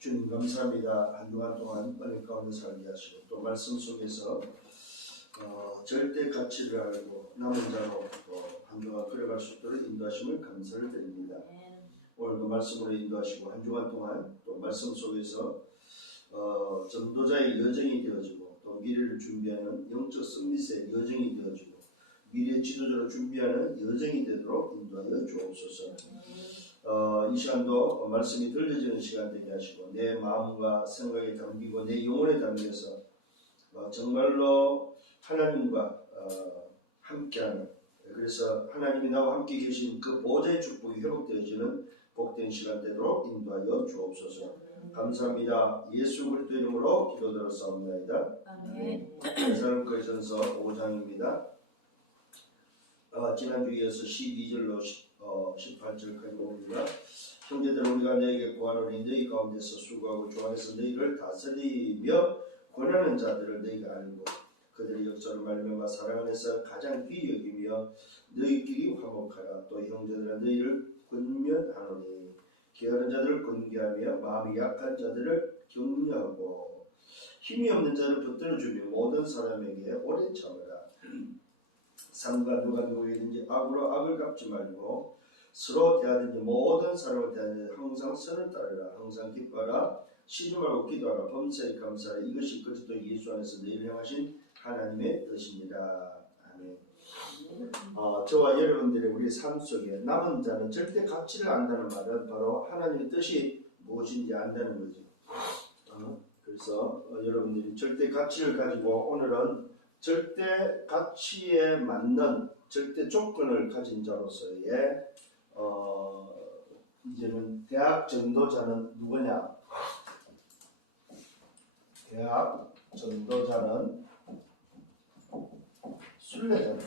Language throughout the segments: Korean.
주님 감사합니다. 한 주간 동안 은혜 가운데 살게 하시고 또 말씀 속에서 절대 가치를 알고 남은 자로 한 주간 걸어갈 수 있도록 인도하심을 감사를 드립니다. 오늘도 말씀으로 인도하시고 한 주간 동안 또 말씀 속에서 전도자의 여정이 되어지고 또 미래를 준비하는 영적 승리세의 여정이 되어지고 미래 지도자로 준비하는 여정이 되도록 인도하여 주옵소서. 이 시간도 말씀이 들려지는 시간 되게 하시고 내 마음과 생각에 담기고 내 영혼에 담겨서 정말로 하나님과 함께하는, 그래서 하나님이 나와 함께 계신 그 보좌의 축복이 회복되어지는 복된 시간 되도록 인도하여 주옵소서. 감사합니다. 예수 그리스도 이름으로 기도드렸사옵나이다. 아멘. 데살로니가전서 5장입니다. 지난주에 이어서 12절로 18절까지 옵니다. 형제들, 우리가 너에게 구하노니 너희 가운데서 수고하고 좋아해서 너희를 다스리며 권하는 자들을 너희가 알고 그들의 역사를 말미암아 사랑 안에서 가장 귀히 여기며 너희끼리 화목하라. 또 형제들은 너희를 권면하노니 게으른 자들을 권계하며 마음이 약한 자들을 격려하고 힘이 없는 자를 붙들어주며 모든 사람에게 오래 참으라. 삼가 누가 누구에든지 악으로 악을 갚지 말고 서로 대하든지 모든 사람을 대하든지 항상 선을 따르라. 항상 기뻐하라. 쉬지 말고 기도하라. 범사에 감사하라. 이것이 그리스도 예수 안에서 너희를 향하신 하나님의 뜻입니다. 아멘. 저와 여러분들의 우리 삶 속에 남은 자는 절대 가치를 안다는 말은 바로 하나님의 뜻이 무엇인지 안다는 거죠. 그래서 여러분들이 절대 가치를 가지고 오늘은 절대 가치에 맞는 절대 조건을 가진 자로서의 이제는 대학 전도자는 누구냐? 대학 전도자는 순례자다.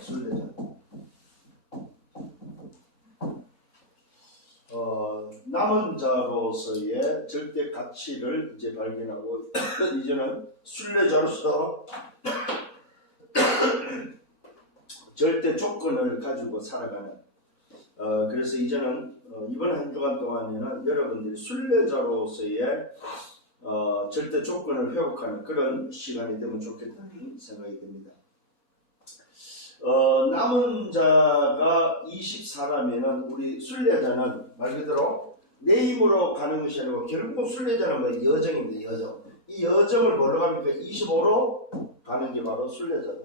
남은 자로서의 절대 가치를 이제 발견하고 이제는 순례자로서 절대 조건을 가지고 살아가는 그래서 이제는 이번 한 주간 동안에는 여러분들이 순례자로서의 절대 조건을 회복하는 그런 시간이 되면 좋겠다는 생각이 듭니다. 남은 자가 24라면은 우리 순례자는 말 그대로 내 힘으로 가는 것이 아니고 결국 순례자는 뭐 여정입니다. 여정. 이 여정을 뭐로 갑니까? 25로 가는 게 바로 순례자다.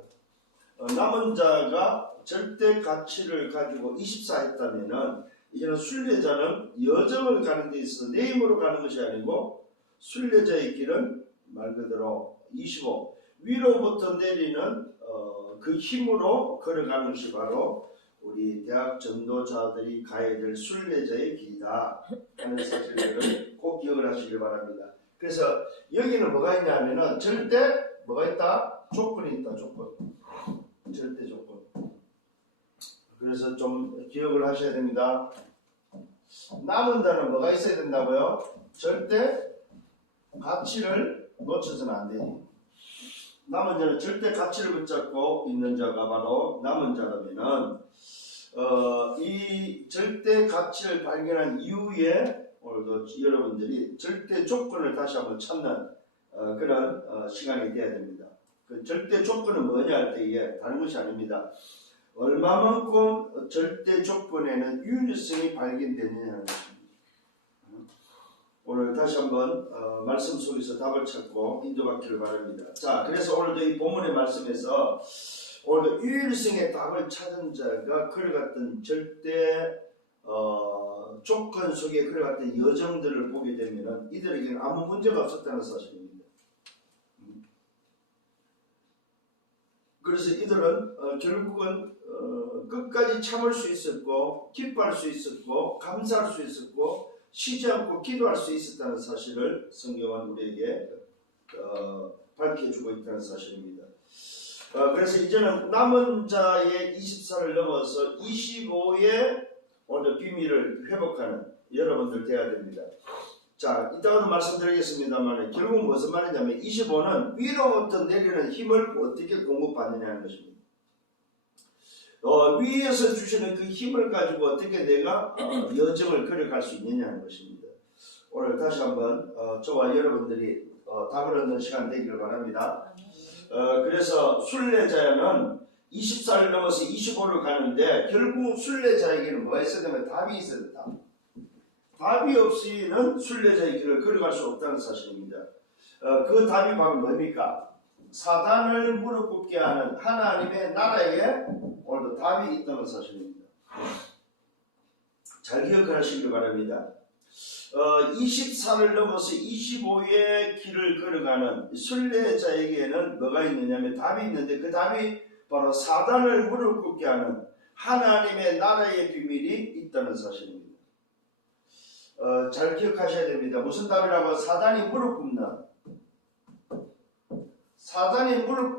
남은 자가 절대 가치를 가지고 24 했다면은 이제는 순례자는 여정을 가는 데 있어서 내 힘으로 가는 것이 아니고 순례자의 길은 말 그대로 25 위로부터 내리는 그 힘으로 걸어가는 것이 바로 우리 대학 전도자들이 가야 될 순례자의 길이다 하는 사실을 꼭 기억을 하시길 바랍니다. 그래서 여기는 뭐가 있냐면은 절대 뭐가 있다? 조건이 있다. 조건. 절대 조건. 그래서 좀 기억을 하셔야 됩니다. 남은 자는 뭐가 있어야 된다고요? 절대 가치를 놓쳐서는 안 되지. 남은 자는 절대 가치를 붙잡고 있는 자가 바로 남은 자라면은 이 절대 가치를 발견한 이후에 오늘도 여러분들이 절대 조건을 다시 한번 찾는 그런 시간이 되어야 됩니다. 그 절대 조건은 뭐냐 할 때에 다른 것이 아닙니다. 얼마만큼 절대 조건에는 유일성이 발견되느냐는 것입니다. 오늘 다시 한번 말씀 속에서 답을 찾고 인도받기를 바랍니다. 자, 그래서 오늘도 이 본문의 말씀에서 오늘도 유일성의 답을 찾은 자가 걸어갔던 절대 조건 속에 걸어갔던 여정들을 보게 되면 이들에게는 아무 문제가 없었다는 사실입니다. 그래서 이들은 결국은 끝까지 참을 수 있었고 기뻐할 수 있었고 감사할 수 있었고 쉬지 않고 기도할 수 있었다는 사실을 성경은 우리에게 밝혀주고 있다는 사실입니다. 그래서 이제는 남은 자의 24를 넘어서 25의 오늘 비밀을 회복하는 여러분들 되어야 됩니다. 자, 이따가도 말씀드리겠습니다만 결국 무슨 말이냐면 25는 위로부터 내리는 힘을 어떻게 공급받느냐는 것입니다. 위에서 주시는 그 힘을 가지고 어떻게 내가 여정을 걸어갈 수 있느냐는 것입니다. 오늘 다시 한번 저와 여러분들이 답을 얻는 시간 되기를 바랍니다. 그래서 순례자는 24를 넘어서 25를 가는데 결국 순례자에게는 뭐가 있어야 되면 답이 있어야 된다. 답이 없이는 순례자의 길을 걸어갈 수 없다는 사실입니다. 그 답이 바로 뭡니까? 사단을 무릎 꿇게 하는 하나님의 나라에 오늘도 답이 있다는 사실입니다. 잘 기억하시길 바랍니다. 24를 넘어서 25의 길을 걸어가는 순례자에게는 뭐가 있느냐면 답이 있는데 그 답이 바로 사단을 무릎 꿇게 하는 하나님의 나라의 비밀이 있다는 사실입니다. 잘 기억하셔야 됩니다. 무슨 답이라고? 사단이 무릎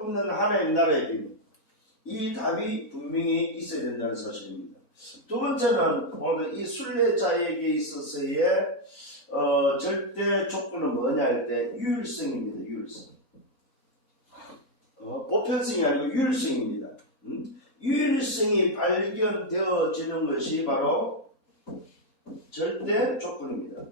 꿇는 하나님의 나라의 비밀. 이 답이 분명히 있어야 된다는 사실입니다. 두 번째는 오늘 이 순례자에게 있어서의 절대 조건은 뭐냐 할 때 유일성입니다. 유일성. 보편성이 아니고 유일성입니다. 유일성이 발견되어지는 것이 바로 절대 조건입니다.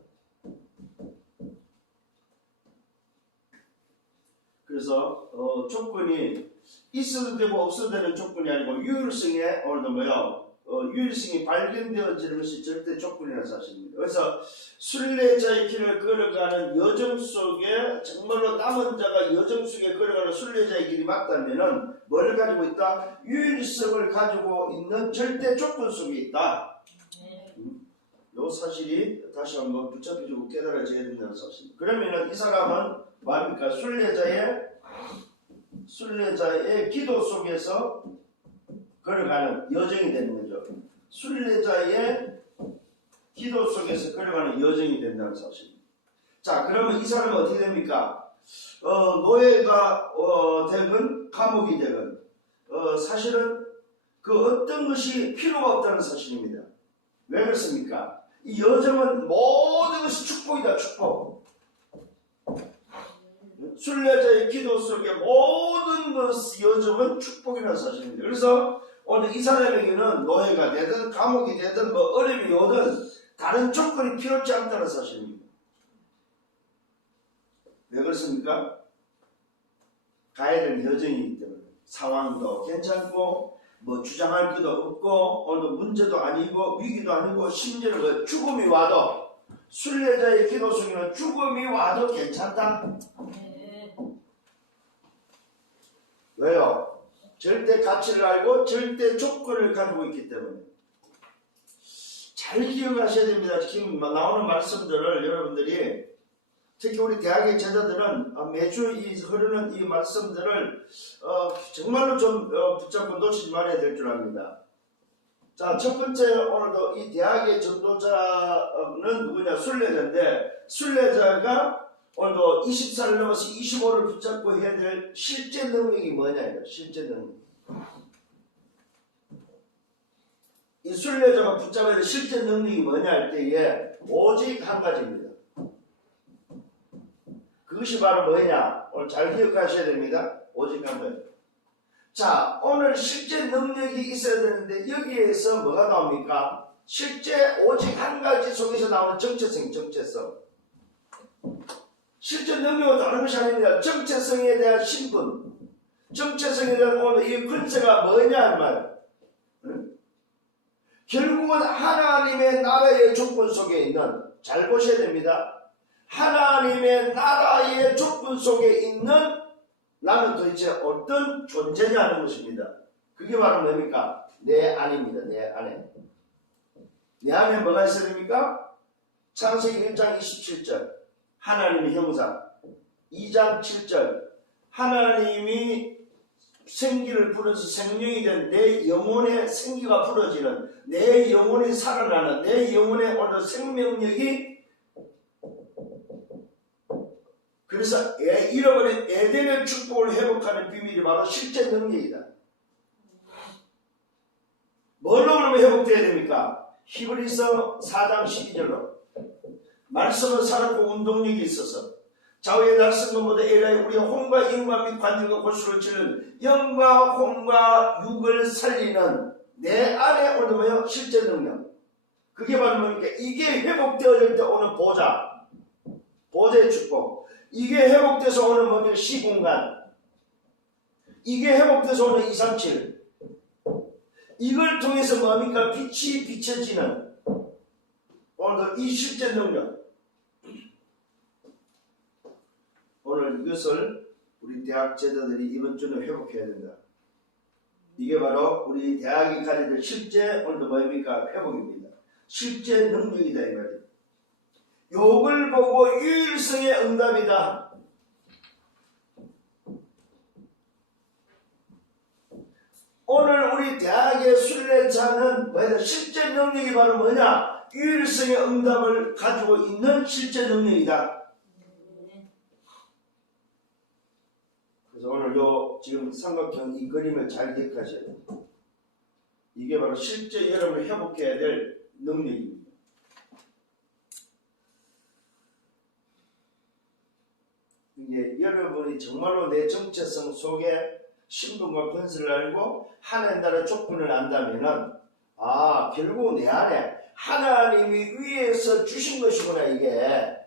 그래서 조건이 있어도 되고 없어도 되는 조건이 아니고 유일성에 오늘도 유일성이 발견되어지는 것이 절대 조건이라는 사실입니다. 그래서 순례자의 길을 걸어가는 여정 속에 정말로 남은 자가 여정 속에 걸어가는 순례자의 길이 맞다면은 뭘 가지고 있다? 유일성을 가지고 있는 절대 조건 속에 있다. 이 사실이 다시 한번 붙잡히고 깨달아져야 된다는 사실입니다. 그러면은 이 사람은 뭡니까? 순례자의 기도 속에서 걸어가는 여정이 되는 거죠. 순례자의 기도 속에서 걸어가는 여정이 된다는 사실입니다. 자, 그러면 이 사람은 어떻게 됩니까? 노예가 되건 감옥이 되건 사실은 그 어떤 것이 필요가 없다는 사실입니다. 왜 그렇습니까? 이 여정은 모든 것이 축복이다. 축복. 순례자의 기도 속에 모든 여정은 축복이라는 사실입니다. 그래서 오늘 이 사람에게는 노예가 되든 감옥이 되든 어려움이 오든 다른 조건이 필요치 않다는 사실입니다. 왜 그렇습니까? 가야 되는 여정이기 때문에 상황도 괜찮고 주장할 것도 없고 오늘 문제도 아니고 위기도 아니고 심지어는 죽음이 와도 순례자의 기도 속에는 죽음이 와도 괜찮다. 왜요? 절대 가치를 알고 절대 조건을 가지고 있기 때문에 잘 기억하셔야 됩니다. 지금 나오는 말씀들을 여러분들이 특히 우리 대학의 제자들은 매주 흐르는 이 말씀들을 정말로 좀 붙잡고 놓치지 말아야 될 줄 압니다. 자, 첫 번째 오늘도 이 대학의 전도자는 누구냐? 순례자인데 순례자가 오늘도 24를 넘어서 25를 붙잡고 해야 될 실제 능력이 뭐냐? 실제 능력. 이 순례자가 붙잡아야 될 실제 능력이 뭐냐 할 때에 오직 한 가지입니다. 그것이 바로 뭐냐? 오늘 잘 기억하셔야 됩니다. 오직 한 가지. 자, 오늘 실제 능력이 있어야 되는데 여기에서 뭐가 나옵니까? 실제 오직 한 가지 속에서 나오는 정체성. 실제 능력은 다른 것이 아닙니다. 정체성에 대한 신분, 정체성에 대한 오늘 이 근세가 뭐냐 할 말. 결국은 하나님의 나라의 조건 속에 있는, 잘 보셔야 됩니다. 하나님의 나라의 조건 속에 있는 나는 도대체 어떤 존재냐 하는 것입니다. 그게 바로 뭡니까? 내 안입니다. 내 안에. 내 안에 뭐가 있어야 됩니까? 창세기 1장 27절 하나님의 형상, 2장 7절 하나님이 생기를 불어서 생명이 된 내 영혼의 생기가 불어지는, 내 영혼이 살아나는, 내 영혼의 오늘 생명력이, 그래서 잃어버린 에덴의 축복을 회복하는 비밀이 바로 실제 능력이다. 뭘로 그러면 회복돼야 됩니까? 히브리서 4장 12절로 말씀은 살았고 운동력이 있어서 좌우의 날성금보다 에라의 우리의 혼과 영과 및 관절과 골수를 치는 영과 혼과 육을 살리는 내 안에 오는 실제 능력. 그게 바로 뭡니까? 이게 회복되어질 때 오는 보좌. 보좌의 축복. 이게 회복돼서 오는 뭐냐? 시공간. 이게 회복돼서 오는 237. 이걸 통해서 뭡니까? 빛이 비춰지는 오늘도 이 실제 능력. 오늘 이것을 우리 대학 제자들이 이번 주는 회복해야 된다. 이게 바로 우리 대학이 가져야 될 실제 오늘도 뭡니까? 회복입니다. 실제 능력이다 이 말이에요. 욕을 보고 유일성의 응답이다. 오늘 우리 대학의 순례자는 뭐야? 실제 능력이 바로 뭐냐? 유일성의 응답을 가지고 있는 실제 능력이다. 그래서 오늘 요 지금 삼각형 이 그림을 잘 기억하셔야 돼요. 이게 바로 실제 여러분을 회복해야 될 능력입니다. 이게 여러분이 정말로 내 정체성 속에 신분과 권세를 알고 하나님 나라 족분을 안다면은 결국 내 안에 하나님이 위에서 주신 것이구나 이게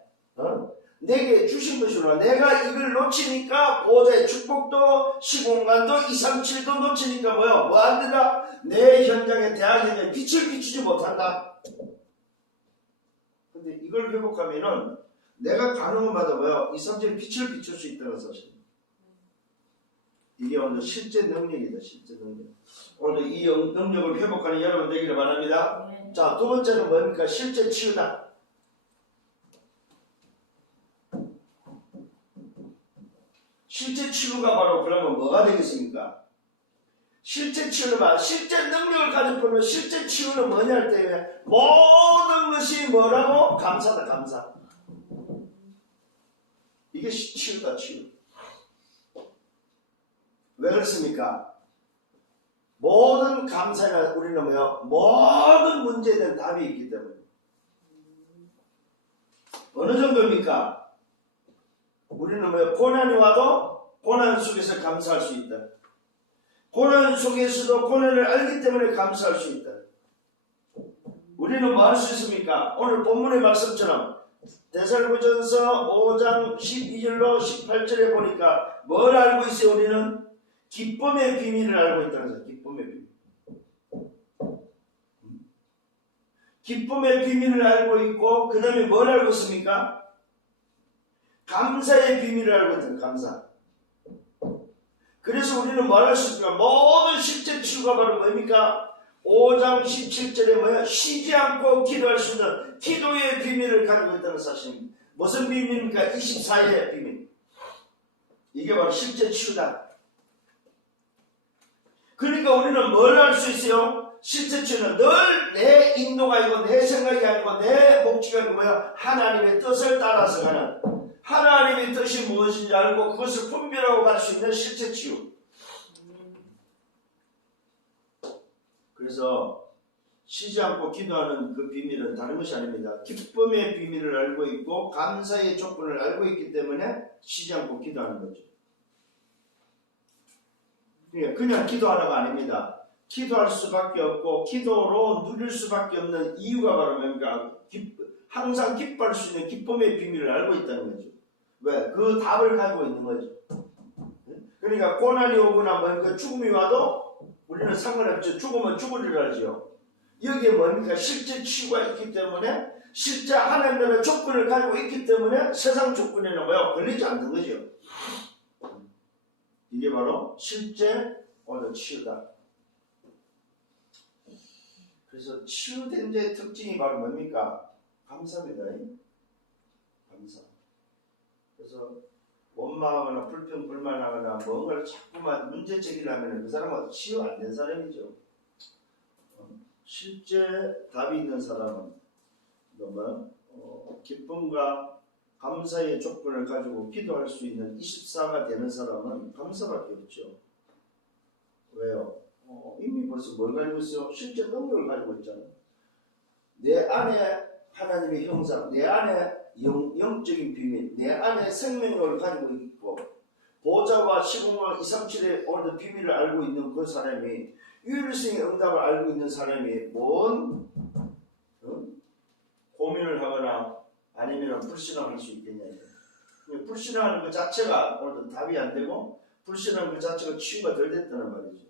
내게 주신 것이구나. 내가 이걸 놓치니까 보좌의 축복도 시공간도 237도 놓치니까 뭐 안 된다? 내 현장에 대학 현장에 빛을 비추지 못한다. 근데 이걸 회복하면은 내가 가능한 마다 237의 빛을 비출 수 있다는 사실입니다. 이게 오늘 실제 능력이다. 실제 능력. 오늘 이 능력을 회복하는 여러분 되기를 바랍니다. 네. 자, 두 번째는 뭡니까? 실제 치유다. 실제 치유가 바로 그러면 뭐가 되겠습니까? 실제 치유는 실제 능력을 가지고는 실제 치유는 뭐냐 할 때 모든 것이 뭐라고? 감사다. 감사. 이게 치유다. 치유. 왜 그렇습니까? 모든 감사는 우리는 모든 문제에 대한 답이 있기 때문에. 어느 정도입니까? 우리는 고난이 와도 고난 속에서 감사할 수 있다. 고난 속에서도 고난을 알기 때문에 감사할 수 있다. 우리는 뭐 할 수 있습니까? 오늘 본문의 말씀처럼 데살로니가전서 5장 12절로 18절에 보니까 뭘 알고 있어요? 우리는 기쁨의 비밀을 알고 있다는 거예요. 기쁨의 비밀. 기쁨의 비밀을 알고 있고 그 다음에 뭘 알고 있습니까? 감사의 비밀을 알고 있다. 감사. 그래서 우리는 뭘 할 수 있습니까? 모든 실제 치유가 바로 뭡니까? 5장 17절에 쉬지 않고 기도할 수 있는 기도의 비밀을 가지고 있다는 사실입니다. 무슨 비밀입니까? 24의 비밀. 이게 바로 실제 치유다. 그러니까 우리는 뭘 할 수 있어요? 실제 치유는 늘 내 인도가 아니고 내 생각이 아니고 내 목적이 아니고 하나님의 뜻을 따라서 가는 하나님의 뜻이 무엇인지 알고 그것을 분별하고 갈 수 있는 실제 치유. 그래서 쉬지 않고 기도하는 그 비밀은 다른 것이 아닙니다. 기쁨의 비밀을 알고 있고 감사의 조건을 알고 있기 때문에 쉬지 않고 기도하는 거죠. 그냥 기도하라가 아닙니다. 기도할 수밖에 없고 기도로 누릴 수밖에 없는 이유가 바로 뭡니까? 항상 기뻐할 수 있는 기쁨의 비밀을 알고 있다는 거죠. 왜? 그 답을 가지고 있는 거죠. 그러니까 고난이 오거나 뭡니까? 죽음이 와도 우리는 상관없죠. 죽으면 죽으리라 하죠. 여기에 뭡니까? 실제 치유가 있기 때문에 실제 하나님 나라의 조건을 가지고 있기 때문에 세상 조건에는 걸리지 않는 거죠. 이게 바로 실제 오늘 치유다. 그래서 치유된 자의 특징이 바로 뭡니까? 감사입니다. 감사. 그래서 원망하거나 불평 불만하거나 뭔가를 자꾸만 문제 제기를 하면 그 사람은 치유 안 된 사람이죠. 실제 답이 있는 사람은 기쁨과 감사의 조건을 가지고 기도할 수 있는 24가 되는 사람은 감사밖에 없죠. 왜요? 이미 벌써 뭘 가지고 있어요? 실제 능력을 가지고 있잖아요. 내 안에 하나님의 형상, 내 안에 영적인 비밀, 내 안에 생명력을 가지고 있고 보좌와 시공과 237의 오늘도 비밀을 알고 있는 그 사람이 유일성의 응답을 알고 있는 사람이 뭔 고민을 하거나 아니면 불신앙할 수 있겠냐. 불신앙하는 것 자체가 오늘도 답이 안 되고 불신앙하는 것 자체가 치유가 덜 됐다는 말이죠.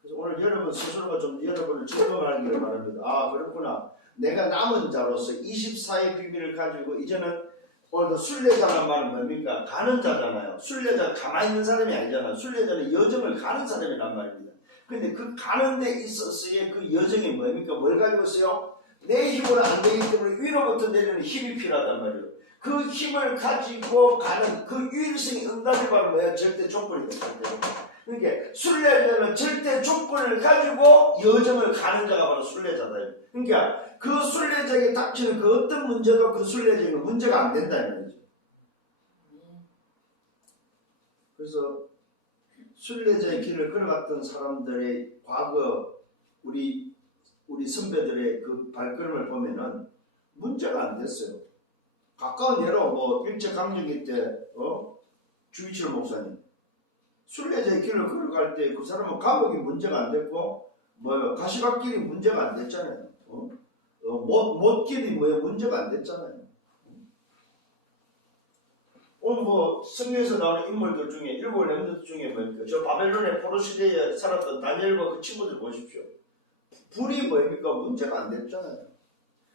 그래서 오늘 여러분 스스로가 좀 여러분을 점검하기를 바랍니다. 아 그렇구나. 내가 남은 자로서 24의 비밀을 가지고 이제는 오늘도 순례자란 말은 뭡니까? 가는 자잖아요. 순례자 가만히 있는 사람이 아니잖아요. 순례자는 여정을 가는 사람이란 말입니다. 근데 그 가는 데 있어서의 그 여정이 뭡니까? 뭘 가지고 있어요? 내 힘으로 안 되기 때문에 위로부터 내리는 힘이 필요하단 말이에요. 그 힘을 가지고 가는 그 유일성이 응답이 바로 뭐예요? 절대 조건이 됐기 때문에. 그러니까 순례자는 절대 조건을 가지고 여정을 가는 자가 바로 순례자다. 그러니까 그 순례자에게 닥치는 그 어떤 문제도 그 순례자에게 문제가 안 된다는 거죠. 그래서 순례자의 길을 걸어갔던 사람들의 과거 우리 선배들의 그 발걸음을 보면은 문제가 안 됐어요. 가까운 예로 뭐 일제강점기 때 주이철 목사님 순례자의 길을 걸어갈 때 그 사람은 감옥이 문제가 안 됐고 뭐 가시밭길이 문제가 안 됐잖아요. 못길이 뭐예요? 문제가 안 됐잖아요. 오늘 뭐 성경에서 나오는 인물들 중에 일곱 렘넌트 중에 뭡니까? 저 바벨론의 포로 시대에 살았던 다니엘과 그 친구들 보십시오. 불이 뭡니까? 문제가 안 됐잖아요.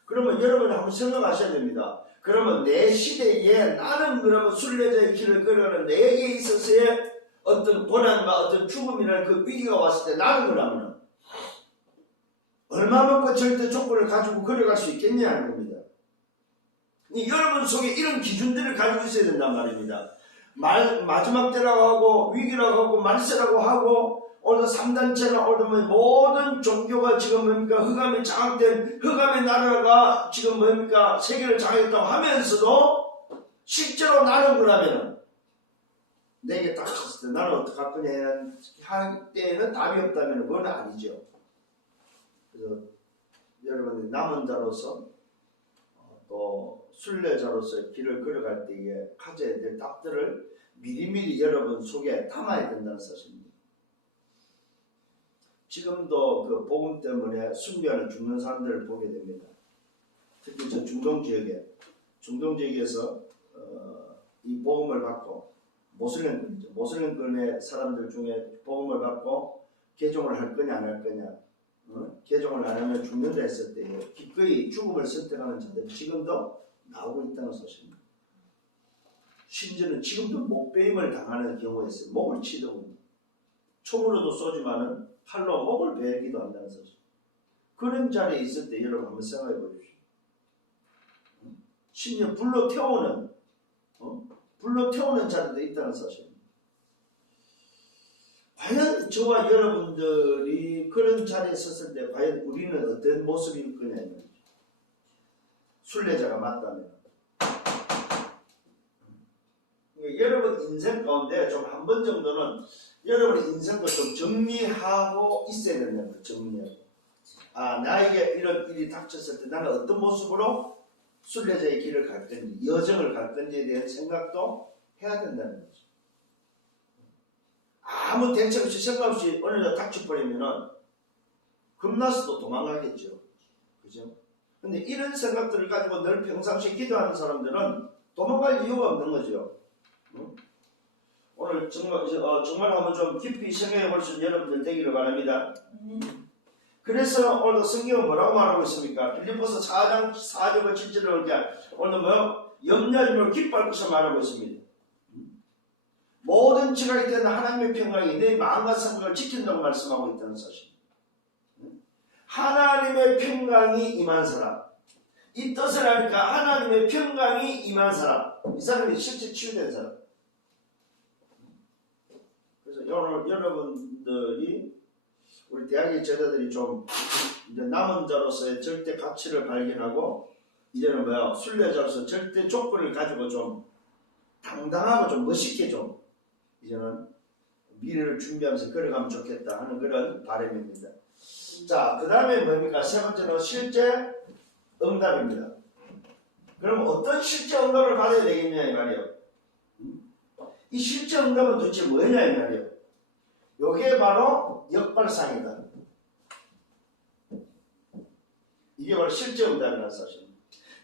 그러면 여러분이 한번 생각하셔야 됩니다. 그러면 내 시대에 나는 그러면 순례자의 길을 걸어가는 내게 있어서의 어떤 고난과 어떤 죽음이라는 그 위기가 왔을 때 나는 그러면 얼마만큼 절대 조건을 가지고 걸어갈 수 있겠냐는 겁니다. 여러분 속에 이런 기준들을 가지고 있어야 된단 말입니다. 마지막 때라고 하고 위기라고 하고 말세라고 하고 오늘 3단체나 오늘 모든 종교가 지금 뭡니까 흑암에 장악된 흑암의 나라가 지금 뭡니까 세계를 장악했다고 하면서도 실제로 나는 그러면 내게 닥쳤을 때 나는 어떻게 할 거냐 할 때에는 답이 없다면 그건 아니죠. 그래서 여러분이 남은 자로서 또 순례자로서 길을 걸어갈 때에 가져야 될 답들을 미리미리 여러분 속에 담아야 된다는 사실입니다. 지금도 그 복음 때문에 순교하는 죽는 사람들을 보게 됩니다. 특히 저 중동 지역에서 이 복음을 받고 모슬렘권의 사람들 중에 복음을 받고 개종을 할 거냐 안 할 거냐 개종을 안 하면 죽는다 했을 때 기꺼이 죽음을 선택하는 자들이 지금도 나오고 있다는 사실입니다. 심지어는 지금도 목베임을 당하는 경우가 있어요. 목을 치더군요. 총으로도 쏘지만은 칼로 목을 베기도 한다는 사실. 그런 자리에 있을 때 여러분 한번 생각해 보십시오. 심지어 불로 태우는 자들도 있다는 사실입니다. 과연 저와 여러분들이 그런 자리에 섰을 때 과연 우리는 어떤 모습일 거냐 이 말이죠. 순례자가 맞다면. 여러분 인생 가운데 좀 한 번 정도는 여러분의 인생도 좀 정리하고 있어야 된다는 거예요. 정리하고. 나에게 이런 일이 닥쳤을 때 나는 어떤 모습으로 순례자의 길을 갈 건지 여정을 갈 건지에 대한 생각도 해야 된다는 거죠. 아무 대책 없이 생각 없이 어느 날 닥쳐버리면은 겁나서도 도망가겠죠. 그죠? 근데 이런 생각들을 가지고 늘 평상시 기도하는 사람들은 도망갈 이유가 없는 거죠. 오늘 정말 한번 좀 깊이 생각해 볼 수 있는 여러분들 되기를 바랍니다. 그래서 오늘 성경은 뭐라고 말하고 있습니까? 빌립보서 4장 4절과 7절을 보니까 오늘 염려하지 말고 기뻐할 것을 말하고 있습니다. 모든 지각이 되는 하나님의 평강이 내 마음과 생각을 지킨다고 말씀하고 있다는 사실. 하나님의 평강이 임한 사람. 이 뜻을 하니까 하나님의 평강이 임한 사람. 이 사람이 실제 치유된 사람. 그래서 오늘 여러분들이 우리 대학의 제자들이 좀 이제 남은 자로서의 절대 가치를 발견하고 이제는 순례자로서 절대 조건을 가지고 좀 당당하고 좀 멋있게 좀 이제는 미래를 준비하면서 걸어가면 좋겠다 하는 그런 바람입니다. 자, 그 다음에 뭡니까? 세 번째는 실제 응답입니다. 그럼 어떤 실제 응답을 받아야 되겠냐 이 말이에요. 이 실제 응답은 도대체 뭐냐 이 말이에요. 요게 바로 역발상이다. 이게 바로 실제 응답이라는 사실입니다.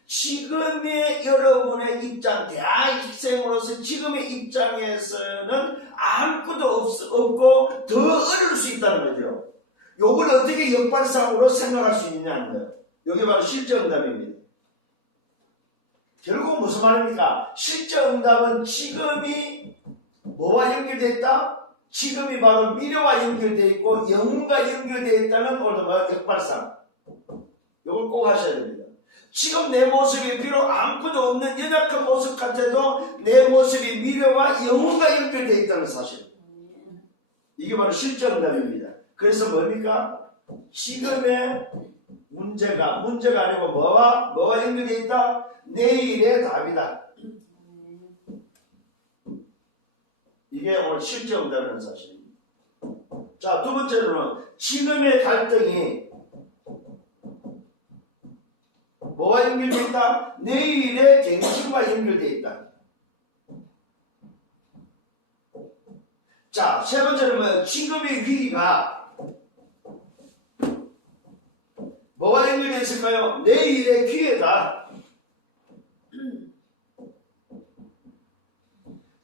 지금의 여러분의 입장, 대학생으로서 지금의 입장에서는 아무것도 없고 더 어려울 수 있다는 거죠. 요걸 어떻게 역발상으로 생각할 수 있느냐는 거예요. 이게 바로 실제응답입니다. 결국 무슨 말입니까? 실제응답은 지금이 뭐와 연결되어 있다? 지금이 바로 미래와 연결되어 있고 영과 연결되어 있다는 역발상. 이걸 꼭 하셔야 됩니다. 지금 내 모습이 비록 아무것도 없는 연약한 모습 같아도 내 모습이 미래와 영혼과 연결되어 있다는 사실. 이게 바로 실제응답입니다. 그래서 뭡니까? 지금의 문제가 아니고 뭐와 연결되어 있다? 내일의 답이다. 이게 오늘 실제응답이라는 사실입니다. 자, 두 번째로는 지금의 갈등이 뭐와 연결되어 있다? 내일의 갱신과 연결되어 있다. 자, 세 번째는 지금의 위기가 뭐와 연결되어 있을까요? 내일의 기회다.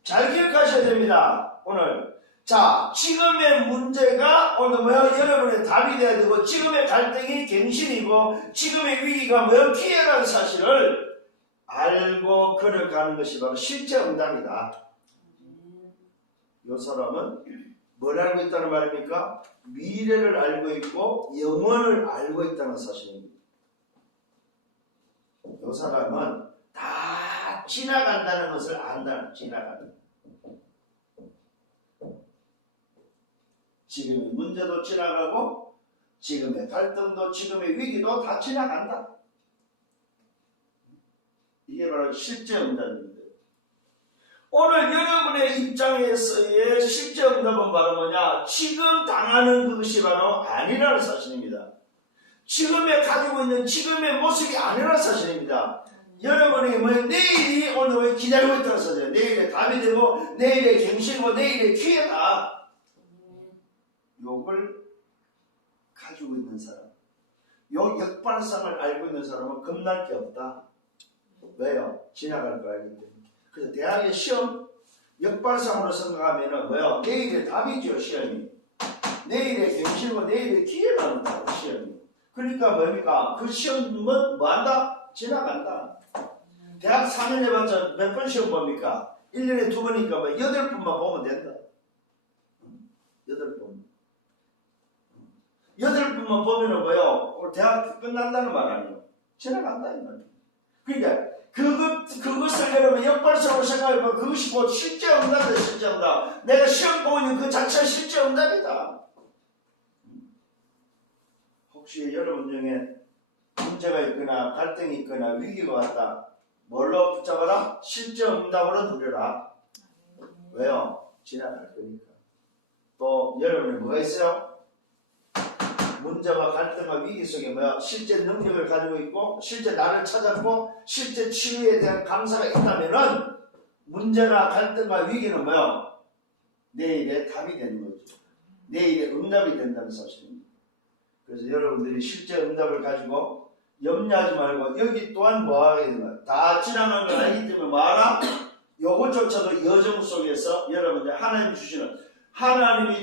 잘 기억하셔야 됩니다. 오늘. 자, 지금의 문제가 오늘 여러분의 답이 돼야 되고, 지금의 갈등이 갱신이고, 지금의 위기가 기회라는 사실을 알고 걸어가는 것이 바로 실제 응답이다. 이 사람은 뭘 알고 있다는 말입니까? 미래를 알고 있고 영원을 알고 있다는 사실입니다. 이 사람은 다 지나간다는 것을 안다. 지나간다. 지금의 문제도 지나가고 지금의 갈등도 지금의 위기도 다 지나간다. 이게 바로 실제 응답입니다. 오늘 여러분의 입장에서의 실제 응답은 바로 뭐냐? 지금 당하는 그것이 바로 아니라는 사실입니다. 지금에 가지고 있는 지금의 모습이 아니라는 사실입니다. 여러분이 내일이 오늘 기다리고 있다는 사실이에요. 내일의 답이 되고 내일의 갱신이고 내일의 기회다. 요걸 가지고 있는 사람, 요 역발상을 알고 있는 사람은 겁날 게 없다. 왜요? 지나갈 거 알기 때문에. 그래서 대학의 시험 역발상으로 생각하면은 내일의 답이죠. 시험이 내일의 갱신이고 내일의 기회가 온다고. 시험이. 그러니까 뭡니까? 그 시험은 뭐한다? 지나간다. 대학 4년 해봤자 몇 번 시험 봅니까? 1년에 2번이니까 8번만 보면 된다. 8번. 8번만 보면은 오늘 대학 끝난다는 말 아니에요. 지나간다 이 말이에요. 그러니까 그것을 여러분 역발상으로 생각해보면 그것이 곧 실제 응답이다. 실제 응답. 내가 시험 보고 있는 그 자체가 실제 응답이다. 혹시 여러분 중에 문제가 있거나 갈등이 있거나 위기가 왔다. 뭘로 붙잡아라? 실제 응답으로 누려라. 왜요? 지나갈 거니까. 또 여러분이 뭐가 있어요? 문제와 갈등과 위기 속에 실제 능력을 가지고 있고 실제 나를 찾았고 실제 치유에 대한 감사가 있다면은 문제나 갈등과 위기는 내일의 답이 되는 거죠. 내일의 응답이 된다는 사실입니다. 그래서 여러분들이 실제 응답을 가지고 염려하지 말고 여기 또한 뭐하게 되나 다 지나간 건 아니기 때문에 뭐하라? 요것조차도 여정 속에서 여러분들 하나님이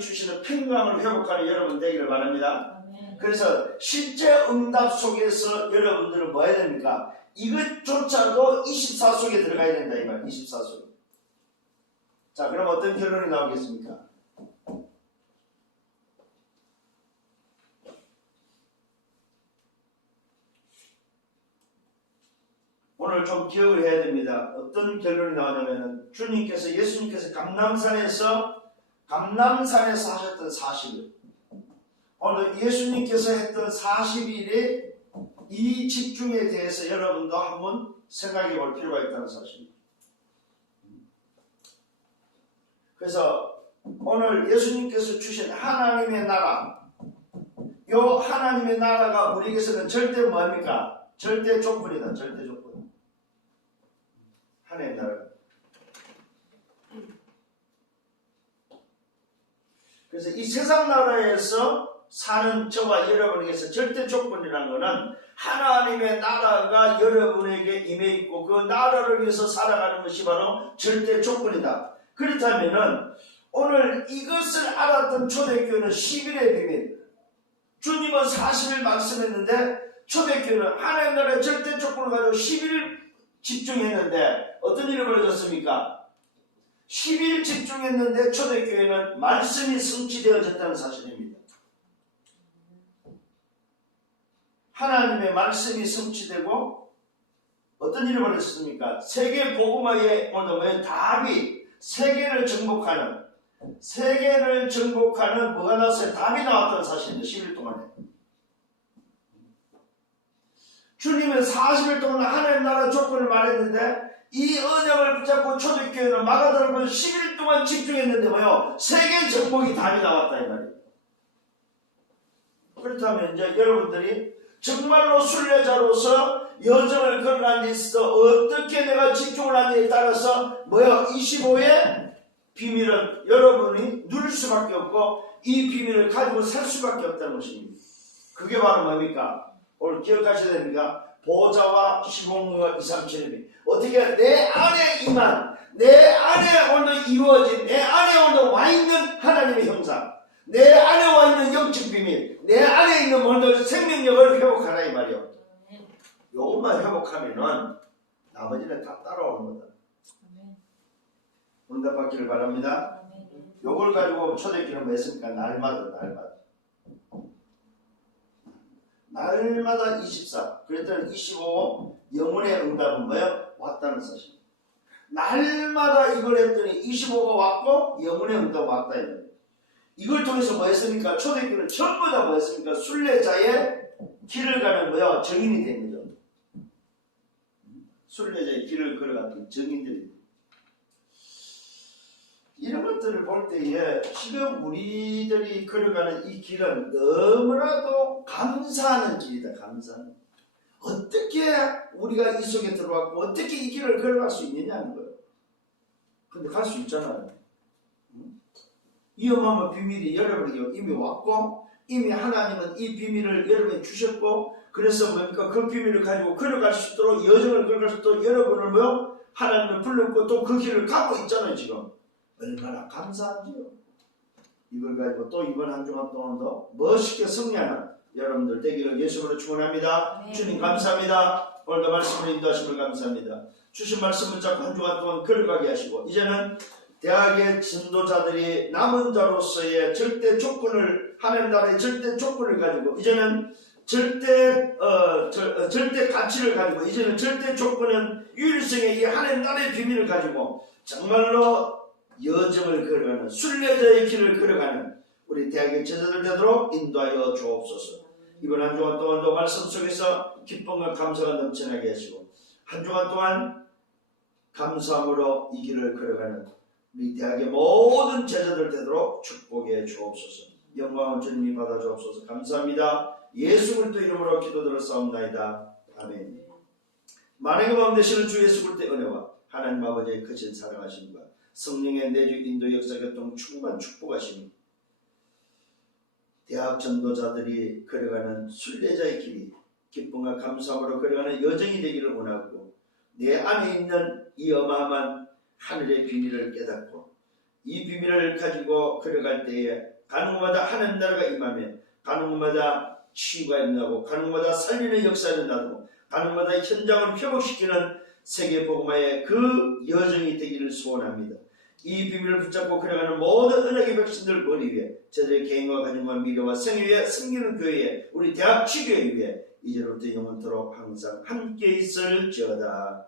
주시는 평강을 회복하는 여러분 되기를 바랍니다. 그래서 실제 응답 속에서 여러분들은 뭐 해야 됩니까? 이것조차도 24 속에 들어가야 된다 이 말. 24 속에. 자, 그럼 어떤 결론이 나오겠습니까? 오늘 좀 기억을 해야 됩니다. 어떤 결론이 나오냐면은 예수님께서 감남산에서 하셨던 40일. 오늘 예수님께서 했던 40일의 이 집중에 대해서 여러분도 한번 생각해 볼 필요가 있다는 사실입니다. 그래서 오늘 예수님께서 주신 하나님의 나라, 요 하나님의 나라가 우리에게서는 절대 뭡니까? 절대 조건이다. 절대 조건. 하나님의 나라. 그래서 이 세상 나라에서 사는 저와 여러분에게서 절대 조건이라는 것은 하나님의 나라가 여러분에게 임해 있고 그 나라를 위해서 살아가는 것이 바로 절대 조건이다. 그렇다면은 오늘 이것을 알았던 초대교회는 10일의 비밀, 주님은 40일 말씀했는데 초대교회는 하나님 나라의 절대 조건을 가지고 10일 집중했는데 어떤 일이 벌어졌습니까? 10일 집중했는데 초대교회는 말씀이 성취되어졌다는 사실입니다. 하나님의 말씀이 성취되고 어떤 일이 벌어졌습니까? 세계 복음화의 오늘 답이 세계를 정복하는 뭐가 나왔어요? 답이 나왔던 사실입니다. 10일 동안에. 주님은 40일 동안 하나님 나라 조건을 말했는데 이 언약을 붙잡고 초대교회는 마가다락은 10일 동안 집중했는데 뭐요? 세계 정복이 답이 나왔다 이 말이에요. 그렇다면 이제 여러분들이 정말로 순례자로서 여정을 걸어간 데 있어 어떻게 내가 집중을 하느냐에 따라서 뭐요? 25의 비밀은 여러분이 누릴 수밖에 없고 이 비밀을 가지고 살 수밖에 없다는 것입니다. 그게 바로 뭡니까? 오늘 기억하셔야 됩니다. 보좌와 시공과 2, 3, 7이 어떻게 내 안에 임한, 내 안에 오늘 이루어진, 내 안에 오늘 와 있는 하나님의 형상, 내 안에 와 있는 영적 비밀, 내 안에 있는 오늘 생명력을 회복하라 이 말이요. 요것만 회복하면은 나머지는 다 따라오는 거다. 응답받기를 바랍니다. 요걸 가지고 초대교회는 뭐 했습니까? 날마다 24. 그랬더니 25 영혼의 응답은 뭐예요? 왔다는 사실. 날마다 이걸 했더니 25가 왔고 영혼의 응답 왔다. 이걸 통해서 뭐 했습니까? 초대교회는 전부 다 뭐 했습니까? 순례자의 길을 가는 뭐예요? 증인이 된 거죠. 순례자의 길을 걸어갔던 증인들이. 이런 것들을 볼 때에 지금 우리들이 걸어가는 이 길은 너무나도 감사하는 길이다. 감사하는. 어떻게 우리가 이 속에 들어왔고 어떻게 이 길을 걸어갈 수 있느냐는 거예요. 근데 갈 수 있잖아요. 이 어마어마한 비밀이 여러분에게 이미 왔고 이미 하나님은 이 비밀을 여러분에게 주셨고 그래서 뭡니까? 그 비밀을 가지고 걸어갈 수 있도록 여정을 걸어갈 수 있도록 여러분을 뭐요? 하나님을 불렀고 또 그 길을 가고 있잖아요. 지금. 얼마나 감사한지요. 이걸 가지고 또 이번 한 주간 동안도 멋있게 승리하는 여러분들 되기를 예수로 축원합니다. 네. 주님 감사합니다. 오늘도 말씀을 인도하심을 감사합니다. 주신 말씀을 잡고 한 주간 동안 걸어가게 하시고 이제는 대학의 전도자들이 남은 자로서의 절대 조건을 하나님 나라의 절대 조건을 가지고 이제는 절대 가치를 가지고 이제는 절대 조건은 유일성의 이 하나님 나라의 비밀을 가지고 정말로 여정을 걸어가는 순례자의 길을 걸어가는 우리 대학의 제자들 되도록 인도하여 주옵소서. 이번 한 주간 동안도 말씀 속에서 기쁨과 감사가 넘쳐나게 하시고 한 주간 동안 감사함으로 이 길을 걸어가는 우리 대학의 모든 제자들 되도록 축복해 주옵소서. 영광을 주님이 받아 주옵소서. 감사합니다. 예수 그리스도 이름으로 기도드렸사옵나이다. 아멘. 만행의 마음 되시는 주 예수 그리스도의 은혜와 하나님 아버지의 크신 사랑하심과 성령의 내주 인도 역사 교통 충만 축복하심이 대학 전도자들이 걸어가는 순례자의 길이 기쁨과 감사함으로 걸어가는 여정이 되기를 원하고 내 안에 있는 이 어마어마한 하늘의 비밀을 깨닫고 이 비밀을 가지고 걸어갈 때에 가는 곳마다 하나님 나라가 임하며 가는 곳마다 치유가 일어나고 가는 곳마다 살리는 역사가 일어나고 가는 곳마다 현장을 회복시키는 세계 복음화의 그 여정이 되기를 소원합니다. 이 비밀을 붙잡고 걸어가는 모든 은혜의 백성들 머리 위에 저들의 개인과 가정과 미래와 생애 위에 섬기는 교회에 우리 대학 지교회 위에 이제로부터 영원토록 항상 함께 있을지어다.